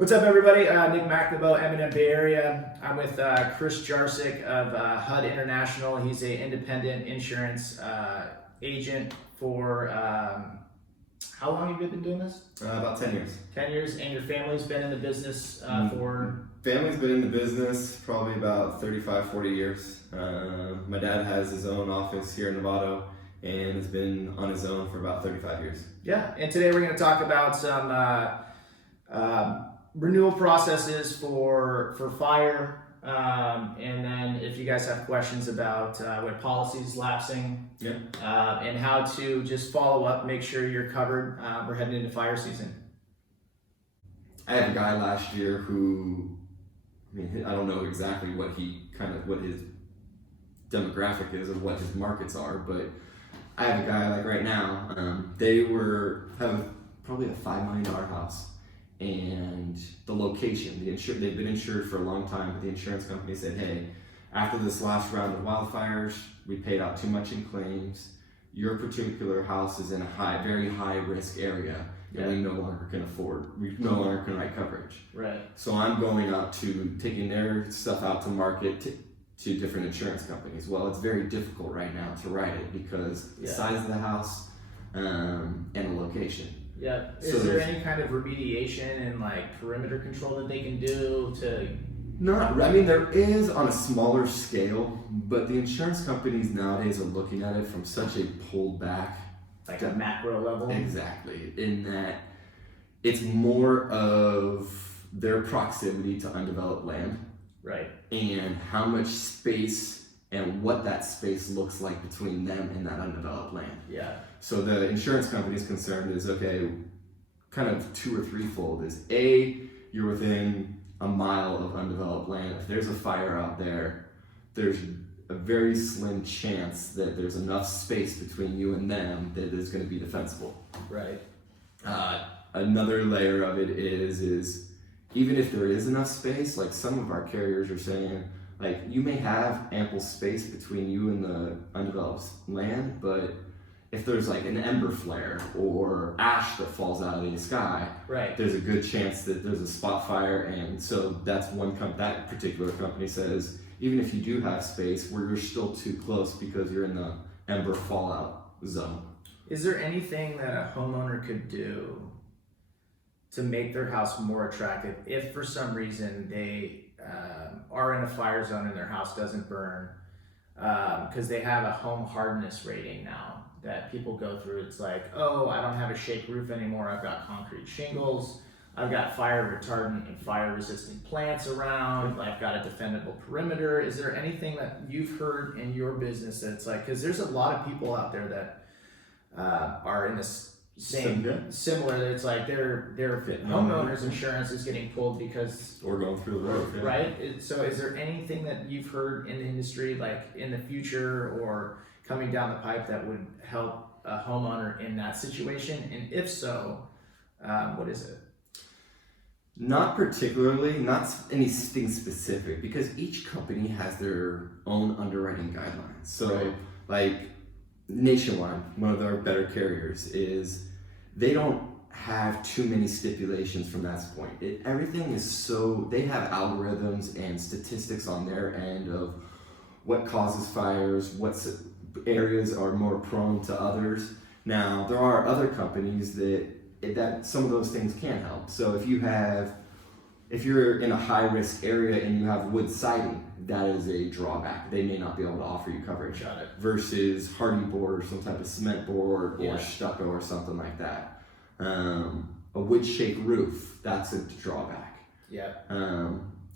What's up, everybody? Nick McNaboe, MNM Bay Area. I'm with Chris Jarcik of HUD International. He's an independent insurance agent for, how long have you been doing this? About 10 years. 10 years, and your family's been in the business for? Family's been in the business probably about 35, 40 years. My dad has his own office here in Novato and has been on his own for about 35 years. Yeah, and today we're going to talk about some renewal processes for fire, and then if you guys have questions about what policies lapsing, and how to just follow up, make sure you're covered. We're heading into fire season. I had a guy last year who, I don't know exactly what his demographic is or what his markets are, but I have a guy like right now, they have probably a $5 million house. And the location, they've been insured for a long time, but the insurance company said, hey, after this last round of wildfires, we paid out too much in claims. Your particular house is in a very high risk area, and we no longer can write coverage. Right. So I'm going out to taking their stuff out to market to different insurance companies. Well, it's very difficult right now to write it because the size of the house and the location. Yeah. Is there any kind of remediation and like perimeter control that they can do to? There is on a smaller scale, but the insurance companies nowadays are looking at it from such a pulled back, like a macro level. Exactly, in that it's more of their proximity to undeveloped land, right, and how much space and what that space looks like between them and that undeveloped land. Yeah. So the insurance company's concern is, okay, kind of two or threefold, is A, you're within a mile of undeveloped land. If there's a fire out there, there's a very slim chance that there's enough space between you and them that is going to be defensible. Right. Another layer of it is even if there is enough space, like some of our carriers are saying, like, you may have ample space between you and the undeveloped land, but if there's like an ember flare or ash that falls out of the sky, right, there's a good chance that there's a spot fire. And so that's that particular company says, even if you do have space, you're still too close because you're in the ember fallout zone. Is there anything that a homeowner could do to make their house more attractive if for some reason they are in a fire zone and their house doesn't burn, because they have a home hardness rating now that people go through? It's like, oh, I don't have a shake roof anymore, I've got concrete shingles, I've got fire retardant and fire resistant plants around, I've got a defendable perimeter. Is there anything that you've heard in your business that's like, because there's a lot of people out there that are in this similar, that it's like their homeowners insurance is getting pulled because or going through the roof, right? So is there anything that you've heard in the industry, like in the future or coming down the pipe, that would help a homeowner in that situation? And if so, what is it? Not particularly, not anything specific, because each company has their own underwriting guidelines. So like Nationwide, one of our better carriers, is they don't have too many stipulations from that point. Everything is they have algorithms and statistics on their end of what causes fires, what areas are more prone to others. Now, there are other companies that some of those things can help. So if you're in a high risk area and you have wood siding, that is a drawback. They may not be able to offer you coverage on it versus hardy board or some type of cement board or stucco or something like that. A wood shake roof, that's a drawback. Yeah.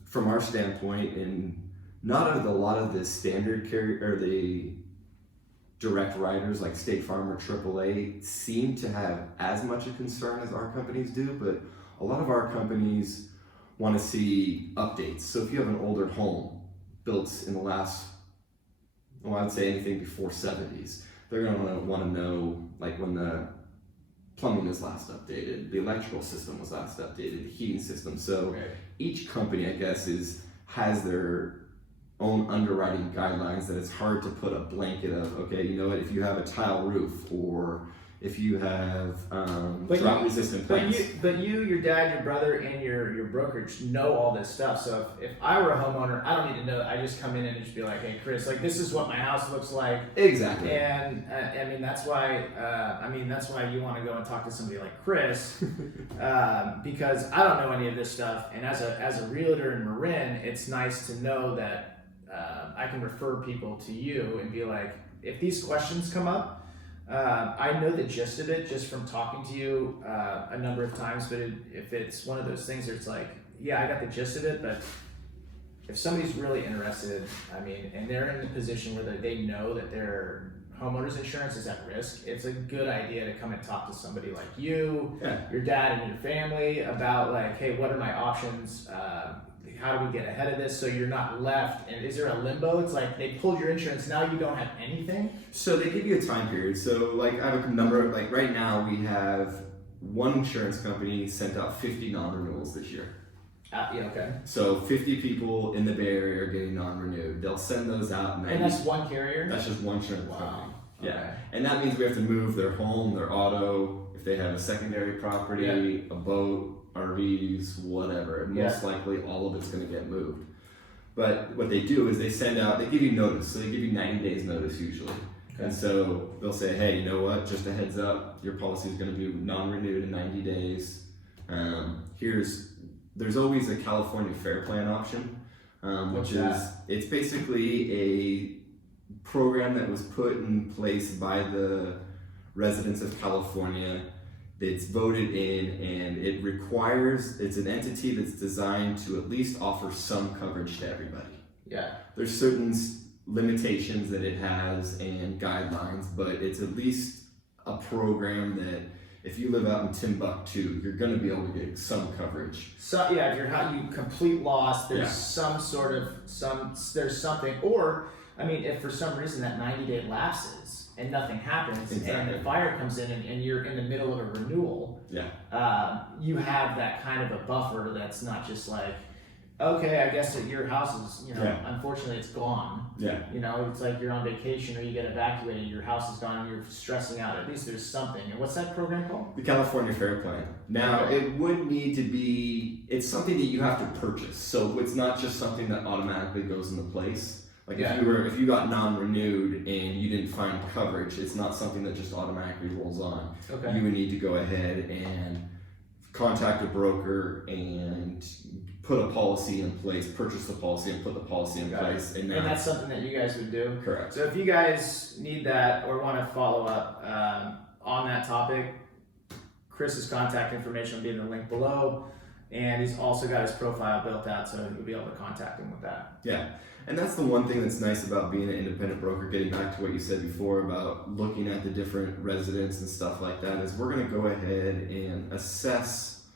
From our standpoint, and not a lot of the standard carrier or the direct writers like State Farm or AAA seem to have as much a concern as our companies do, but a lot of our companies want to see updates. So if you have an older home built in the last, I would say anything before 70s, they're going to want to know like when the plumbing was last updated, the electrical system was last updated, the heating system. So each company, I guess, has their own underwriting guidelines that it's hard to put a blanket of, okay, you know what, if you have a tile roof or if you have But drought-resistant plants. But you, your dad, your brother, and your brokerage know all this stuff. So if I were a homeowner, I don't need to know. I just come in and just be like, hey, Chris, like this is what my house looks like. Exactly. And I mean that's why you want to go and talk to somebody like Chris, because I don't know any of this stuff. And as a realtor in Marin, it's nice to know that I can refer people to you and be like, if these questions come up. I know the gist of it just from talking to you a number of times, but if it's one of those things where it's like, yeah, I got the gist of it, but if somebody's really interested, I mean, and they're in the position where they know that their homeowner's insurance is at risk, it's a good idea to come and talk to somebody like you, your dad and your family about like, hey, what are my options? How do we get ahead of this so you're not left? And is there a limbo? It's like they pulled your insurance, now you don't have anything? So they give you a time period. So like I have a number of, like right now we have one insurance company sent out 50 non-renewals this year. Yeah, okay. So 50 people in the Bay Area are getting non-renewed. They'll send those out. And that's one carrier? That's just one insurance company. Okay. Yeah. And that means we have to move their home, their auto, if they have a secondary property, a boat, RVs, whatever. Most likely all of it's going to get moved. But what they do is they send out, they give you notice. So they give you 90 days notice usually. Okay. And so they'll say, hey, you know what, just a heads up, your policy is going to be non-renewed in 90 days. There's always a California Fair Plan option, which is, it's basically a program that was put in place by the residents of California. It's voted in, and it requires, it's an entity that's designed to at least offer some coverage to everybody. Yeah. There's certain limitations that it has and guidelines, but it's at least a program that if you live out in Timbuktu, you're going to be able to get some coverage. So yeah, if you complete loss, there's some sort of, there's something, or I mean, if for some reason that 90-day lapses, and nothing happens, and the fire comes in, and you're in the middle of a renewal, you have that kind of a buffer that's not just like, okay, I guess that your house is, unfortunately it's gone. It's like you're on vacation or you get evacuated, your house is gone, and you're stressing out. At least there's something. And what's that program called? The California Fair Plan. Now, it would need to be, it's something that you have to purchase. So it's not just something that automatically goes into place. Like if you got non-renewed and you didn't find coverage, it's not something that just automatically rolls on. Okay. You would need to go ahead and contact a broker and put a policy in place, purchase the policy and put the policy in place. And that's something that you guys would do? Correct. So if you guys need that or want to follow up on that topic, Chris's contact information will be in the link below. And he's also got his profile built out, so you'll be able to contact him with that. Yeah, and that's the one thing that's nice about being an independent broker, getting back to what you said before about looking at the different residents and stuff like that, is we're going to go ahead and assess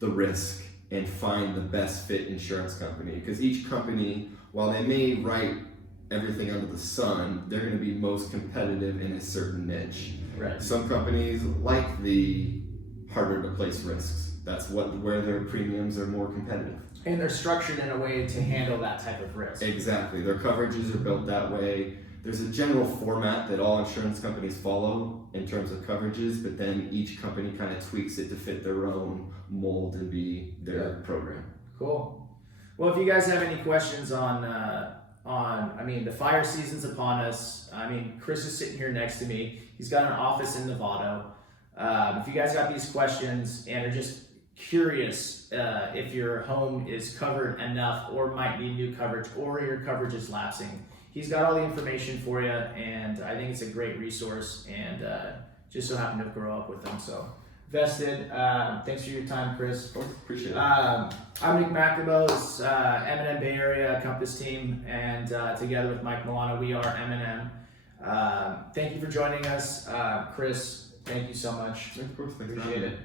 the risk and find the best fit insurance company. Because each company, while they may write everything under the sun, they're going to be most competitive in a certain niche. Right. Some companies like the harder to place risks. That's where their premiums are more competitive. And they're structured in a way to handle that type of risk. Exactly. Their coverages are built that way. There's a general format that all insurance companies follow in terms of coverages, but then each company kind of tweaks it to fit their own mold and be their program. Cool. Well, if you guys have any questions on, the fire season's upon us. Chris is sitting here next to me. He's got an office in Novato. If you guys got these questions and are just curious if your home is covered enough or might need new coverage or your coverage is lapsing, he's got all the information for you, and I think it's a great resource, and just so happened to grow up with him. So Vested, thanks for your time, Chris. Appreciate it. I'm Nick McNaboe, this MNM Bay Area Compass team, and together with Mike Milano, we are MNM. Thank you for joining us. Chris, thank you so much. Of course, appreciate it.